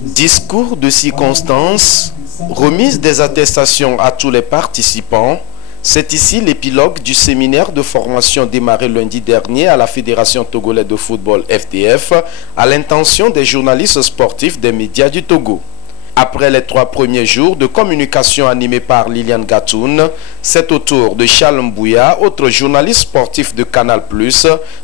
Discours de circonstance, remise des attestations à tous les participants. C'est ici l'épilogue du séminaire de formation démarré lundi dernier à la Fédération togolaise de football FTF à l'intention des journalistes sportifs des médias du Togo. Après les 3 premiers jours de communication animés par Liliane Gatoun, c'est au tour de Charles Mbouya, autre journaliste sportif de Canal+,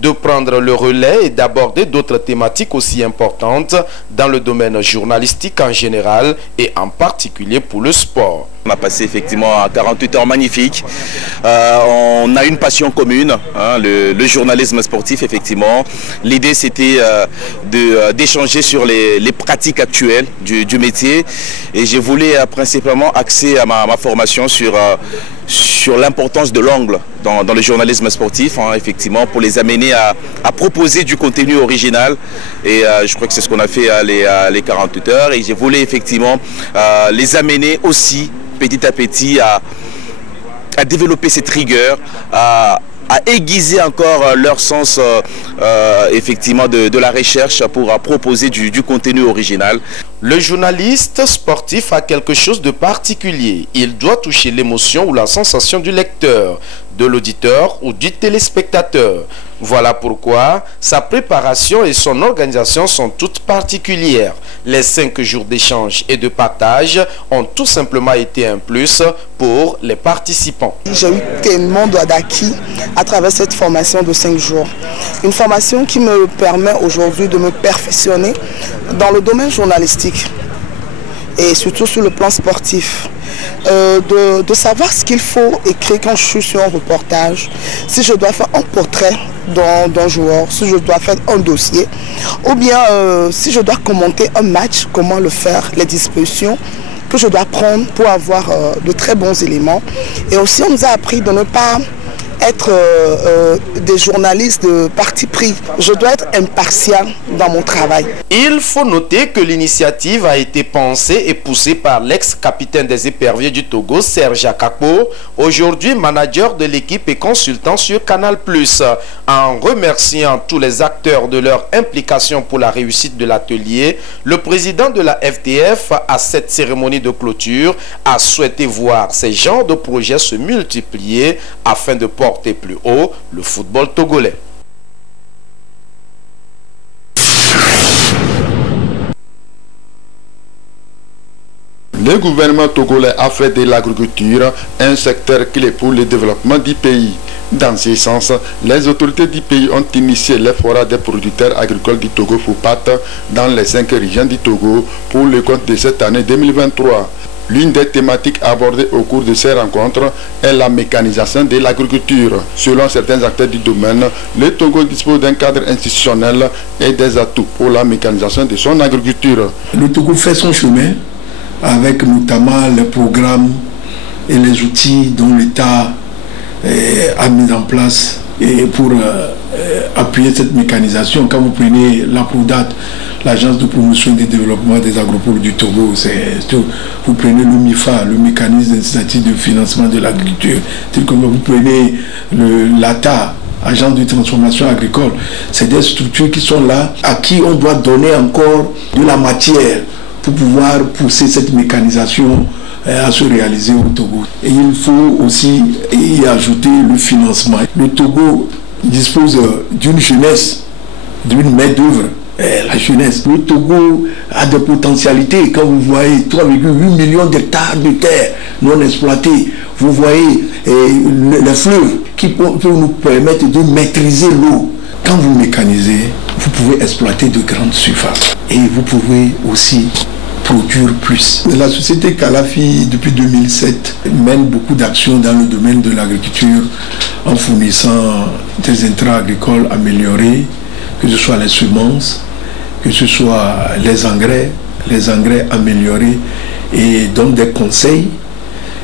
de prendre le relais et d'aborder d'autres thématiques aussi importantes dans le domaine journalistique en général et en particulier pour le sport. On a passé effectivement 48 heures magnifiques. On a une passion commune, hein, le journalisme sportif effectivement. L'idée c'était d'échanger sur les pratiques actuelles du métier. Et je voulais principalement axer à ma formation sur l'importance de l'angle dans le journalisme sportif, hein, effectivement, pour les amener à proposer du contenu original. Et je crois que c'est ce qu'on a fait les 48 heures. Et je voulais effectivement les amener aussi petit à petit à développer cette rigueur, à aiguiser encore leur sens effectivement de la recherche pour proposer du contenu original. Le journaliste sportif a quelque chose de particulier. Il doit toucher l'émotion ou la sensation du lecteur, de l'auditeur ou du téléspectateur. Voilà pourquoi sa préparation et son organisation sont toutes particulières. Les 5 jours d'échange et de partage ont tout simplement été un plus pour les participants. J'ai eu tellement d'acquis à travers cette formation de 5 jours. Une formation qui me permet aujourd'hui de me perfectionner dans le domaine journalistique et surtout sur le plan sportif. De savoir ce qu'il faut écrire quand je suis sur un reportage, si je dois faire un portrait d'un joueur, si je dois faire un dossier, ou bien si je dois commenter un match, comment le faire, les dispositions que je dois prendre pour avoir de très bons éléments. Et aussi on nous a appris de ne pas être des journalistes de parti pris. Je dois être impartial dans mon travail. Il faut noter que l'initiative a été pensée et poussée par l'ex-capitaine des éperviers du Togo, Serge Akapo, aujourd'hui manager de l'équipe et consultant sur Canal+. En remerciant tous les acteurs de leur implication pour la réussite de l'atelier, le président de la FTF, à cette cérémonie de clôture, a souhaité voir ces genres de projets se multiplier afin de porter plus haut le football togolais. Le gouvernement togolais a fait de l'agriculture un secteur clé pour le développement du pays. Dans ce sens, les autorités du pays ont initié les forats des producteurs agricoles du Togo FOPAT dans les 5 régions du Togo pour le compte de cette année 2023. L'une des thématiques abordées au cours de ces rencontres est la mécanisation de l'agriculture. Selon certains acteurs du domaine, le Togo dispose d'un cadre institutionnel et des atouts pour la mécanisation de son agriculture. Le Togo fait son chemin avec notamment les programmes et les outils dont l'État a mis en place pour appuyer cette mécanisation. Quand vous prenez l'APRODAT, l'Agence de promotion et de développement des agropoles du Togo, vous prenez le MIFA, le mécanisme d'initiative de financement de l'agriculture, vous prenez l'ATA, Agence de transformation agricole, c'est des structures qui sont là, à qui on doit donner encore de la matière pour pouvoir pousser cette mécanisation à se réaliser au Togo. Et il faut aussi y ajouter le financement. Le Togo dispose d'une jeunesse, d'une main-d'œuvre. La jeunesse. Le Togo a des potentialités. Quand vous voyez 3,8 millions d'hectares de terre non exploités, vous voyez les fleuves qui peuvent nous permettre de maîtriser l'eau. Quand vous mécanisez, vous pouvez exploiter de grandes surfaces et vous pouvez aussi produire plus. La société Calafi, depuis 2007, mène beaucoup d'actions dans le domaine de l'agriculture en fournissant des intrants agricoles améliorés, que ce soit les semences, que ce soit les engrais améliorés, et donne des conseils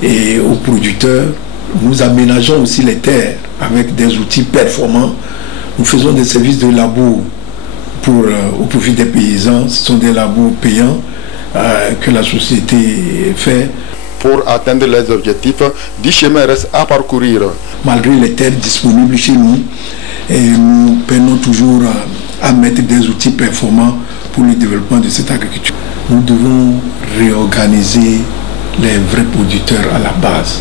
aux producteurs. Nous aménageons aussi les terres avec des outils performants. Nous faisons des services de labo au profit des paysans. Ce sont des labos payants que la société fait. Pour atteindre les objectifs, du chemin reste à parcourir. Malgré les terres disponibles chez nous, nous peinons toujours à mettre des outils performants pour le développement de cette agriculture. nous devons réorganiser les vrais producteurs à la base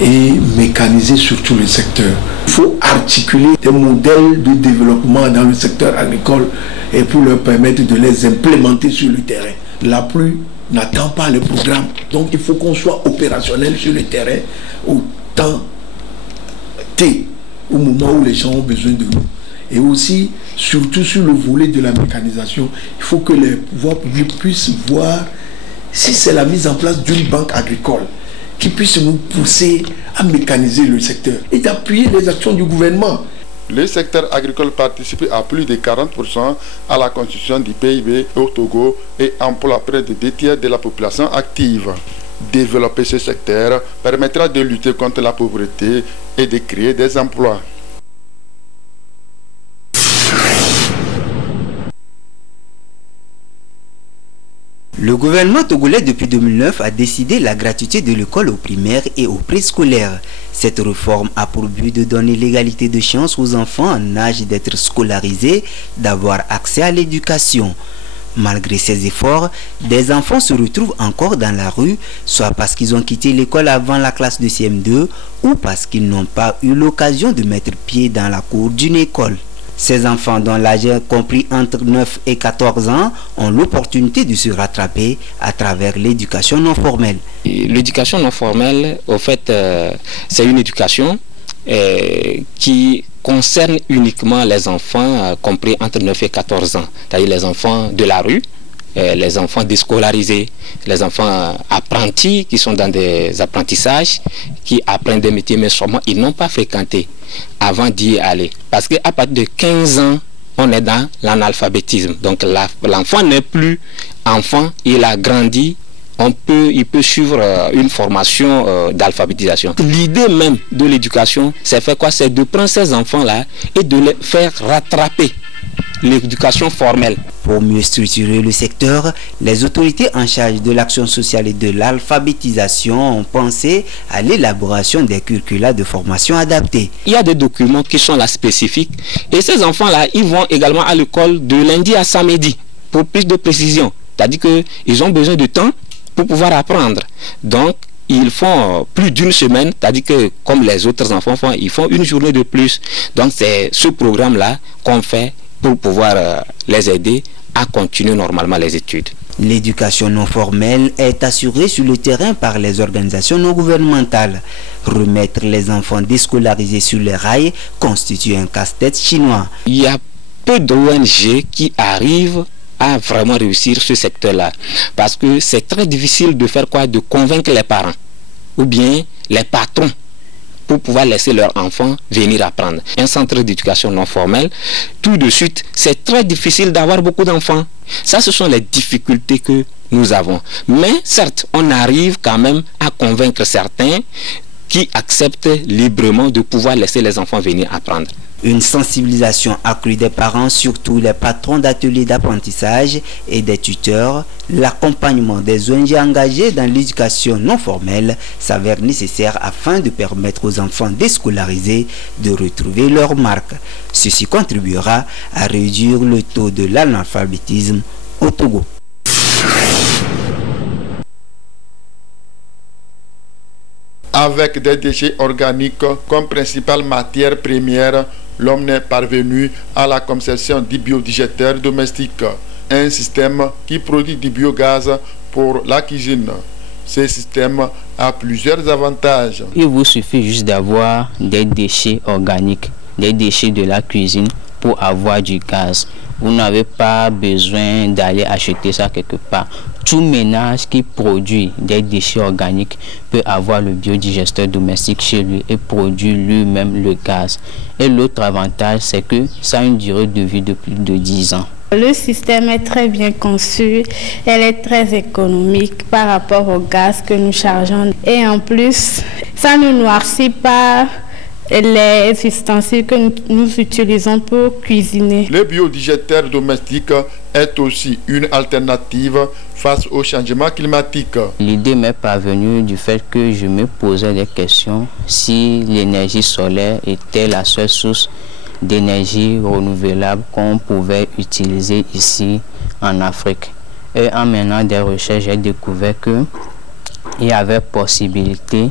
et mécaniser surtout le secteur. Il faut articuler des modèles de développement dans le secteur agricole et pour leur permettre de les implémenter sur le terrain. La pluie n'attend pas le programme, donc il faut qu'on soit opérationnel sur le terrain au temps T, au moment où les gens ont besoin de nous. Et aussi, surtout sur le volet de la mécanisation, il faut que les pouvoirs publics puissent voir si c'est la mise en place d'une banque agricole qui puisse nous pousser à mécaniser le secteur et d'appuyer les actions du gouvernement. Le secteur agricole participe à plus de 40% à la constitution du PIB au Togo et emploie près de 2 tiers de la population active. Développer ce secteur permettra de lutter contre la pauvreté et de créer des emplois. Le gouvernement togolais depuis 2009 a décidé la gratuité de l'école au primaire et au préscolaire. Cette réforme a pour but de donner l'égalité de chance aux enfants en âge d'être scolarisés, d'avoir accès à l'éducation. Malgré ces efforts, des enfants se retrouvent encore dans la rue, soit parce qu'ils ont quitté l'école avant la classe de CM2 ou parce qu'ils n'ont pas eu l'occasion de mettre pied dans la cour d'une école. Ces enfants dont l'âge est compris entre 9 et 14 ans ont l'opportunité de se rattraper à travers l'éducation non formelle. L'éducation non formelle, au fait, c'est une éducation qui concerne uniquement les enfants compris entre 9 et 14 ans, c'est-à-dire les enfants de la rue, les enfants déscolarisés, les enfants apprentis qui sont dans des apprentissages, qui apprennent des métiers mais sûrement ils n'ont pas fréquenté avant d'y aller. Parce qu'à partir de 15 ans, on est dans l'analphabétisme. Donc l'enfant n'est plus enfant, il a grandi, il peut suivre une formation d'alphabétisation. L'idée même de l'éducation, c'est faire quoi? C'est de prendre ces enfants-là et de les faire rattraper l'éducation formelle. Pour mieux structurer le secteur, les autorités en charge de l'action sociale et de l'alphabétisation ont pensé à l'élaboration des curricula de formation adaptés. Il y a des documents qui sont là spécifiques et ces enfants-là, ils vont également à l'école de lundi à samedi pour plus de précision. C'est-à-dire qu'ils ont besoin de temps pour pouvoir apprendre. Donc, ils font plus d'une semaine, c'est-à-dire que comme les autres enfants font, ils font une journée de plus. Donc, c'est ce programme-là qu'on fait pour pouvoir les aider à continuer normalement les études. L'éducation non formelle est assurée sur le terrain par les organisations non gouvernementales. Remettre les enfants déscolarisés sur les rails constitue un casse-tête chinois. Il y a peu d'ONG qui arrivent à vraiment réussir ce secteur-là. Parce que c'est très difficile de faire quoi? De convaincre les parents ou bien les patrons pour pouvoir laisser leurs enfants venir apprendre. Un centre d'éducation non formelle, tout de suite, c'est très difficile d'avoir beaucoup d'enfants. Ça, ce sont les difficultés que nous avons. Mais certes, on arrive quand même à convaincre certains qui acceptent librement de pouvoir laisser les enfants venir apprendre. Une sensibilisation accrue des parents, surtout les patrons d'ateliers d'apprentissage et des tuteurs, l'accompagnement des ONG engagés dans l'éducation non formelle s'avère nécessaire afin de permettre aux enfants déscolarisés de retrouver leur marque. Ceci contribuera à réduire le taux de l'analphabétisme au Togo. Avec des déchets organiques comme principale matière première, l'homme est parvenu à la conception du biodigéteur domestique, un système qui produit du biogaz pour la cuisine. Ce système a plusieurs avantages. Il vous suffit juste d'avoir des déchets organiques, des déchets de la cuisine pour avoir du gaz. Vous n'avez pas besoin d'aller acheter ça quelque part. Tout ménage qui produit des déchets organiques peut avoir le biodigesteur domestique chez lui et produire lui-même le gaz. Et l'autre avantage, c'est que ça a une durée de vie de plus de 10 ans. Le système est très bien conçu, elle est très économique par rapport au gaz que nous chargeons. Et en plus, ça ne noircit pas les ustensiles que nous utilisons pour cuisiner. Le biodigéteur domestique est aussi une alternative face au changement climatique. L'idée m'est parvenue du fait que je me posais des questions si l'énergie solaire était la seule source d'énergie renouvelable qu'on pouvait utiliser ici en Afrique. Et en menant des recherches, j'ai découvert qu'il y avait possibilité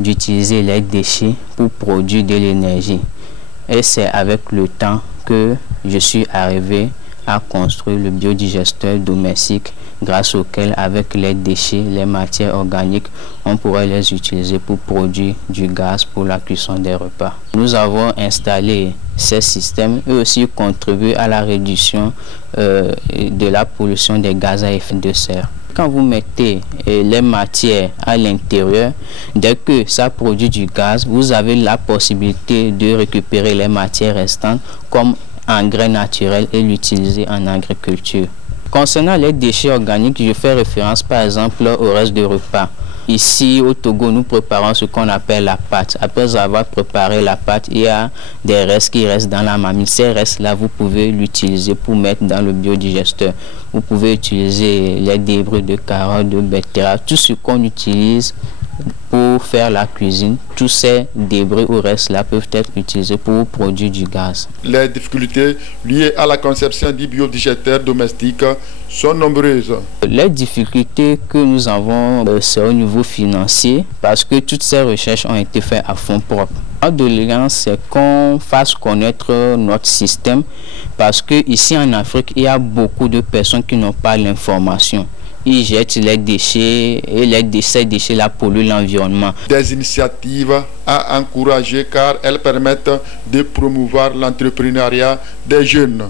d'utiliser les déchets pour produire de l'énergie. Et c'est avec le temps que je suis arrivé à construire le biodigesteur domestique grâce auquel, avec les déchets, les matières organiques, on pourrait les utiliser pour produire du gaz pour la cuisson des repas. Nous avons installé ces systèmes et aussi contribué à la réduction de la pollution des gaz à effet de serre. Quand vous mettez les matières à l'intérieur, dès que ça produit du gaz, vous avez la possibilité de récupérer les matières restantes comme engrais naturel et l'utiliser en agriculture. Concernant les déchets organiques, je fais référence par exemple au reste de repas. Ici au Togo, nous préparons ce qu'on appelle la pâte. Après avoir préparé la pâte, il y a des restes qui restent dans la marmite. Ces restes-là, vous pouvez l'utiliser pour mettre dans le biodigesteur. Vous pouvez utiliser les débris de carottes, de betteraves, tout ce qu'on utilise pour faire la cuisine. Tous ces débris ou restes-là peuvent être utilisés pour produire du gaz. Les difficultés liées à la conception du biodigesteur domestique sont nombreuses. Les difficultés que nous avons, c'est au niveau financier, parce que toutes ces recherches ont été faites à fonds propres. Notre doléance, c'est qu'on fasse connaître notre système, parce que ici en Afrique, il y a beaucoup de personnes qui n'ont pas l'information. Ils jettent les déchets et ces déchets-là polluent l'environnement. Des initiatives à encourager car elles permettent de promouvoir l'entrepreneuriat des jeunes.